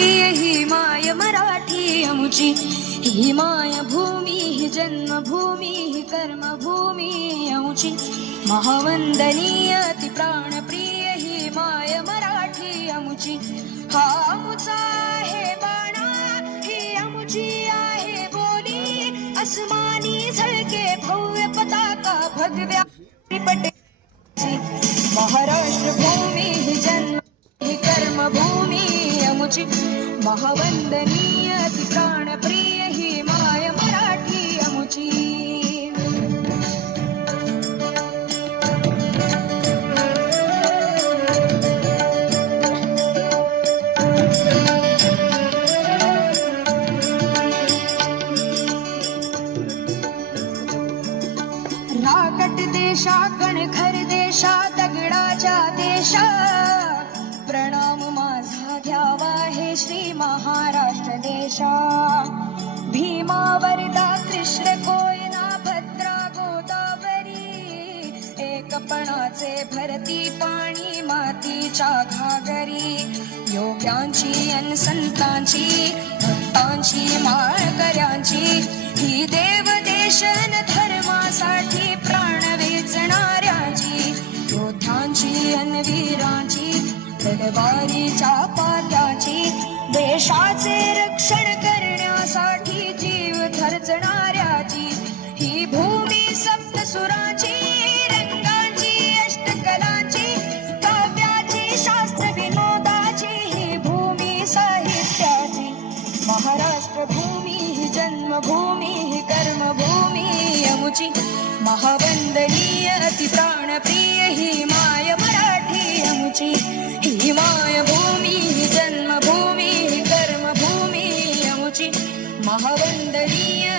प्रिय ही माय मराठी अमुची, ही माय भूमी ही जन्मभूमी ही कर्मभूमी अमुची, महावंदनीय ती प्राणप्रिय ही माय मराठी अमुची. हा अमुचा आहे बाणा, ही अमुची आहे बोली, अस्मानी झळके भव्य पताका भगव्या पटे. महाराष्ट्र भूमी ही जन्म ही कर्मभूमी अमुची, महावंदनीय ती प्राणप्रिय ही माय मराठी अमुची. राकट देशा कणखर देशा दगडाच्या देशा, प्रणाम माझा घ्यावा हे श्री महाराष्ट्र देशा. भीमा वरदा कृष्ण कोयना भद्रा गोदावरी, एकपणाचे भरती पाणी मातीच्या घागरी. योग्यांची अन संतांची भक्तांची माळकऱ्यांची, ही देवदेशन धर्मासाठी प्राण वेचणाऱ्याची. योद्ध्यांची अन वीरांची तलवारीच्या पात्याची, देशाचे रक्षण करण्यासाठी जीव खर्चणाऱ्याची. ही भूमी सप्तसुराची, रंगांची अष्टकलांची, काव्याची शास्त्र विनोदाची, ही भूमी साहित्याची. महाराष्ट्र भूमी ही जन्मभूमी ही कर्मभूमी अमुची, महावंदनीय अति प्राणप्रिय ही माय मराठी अमुची. ही माय भूमी ही जन्मभूमी ही कर्मभूमी अमुची, महावंदनीय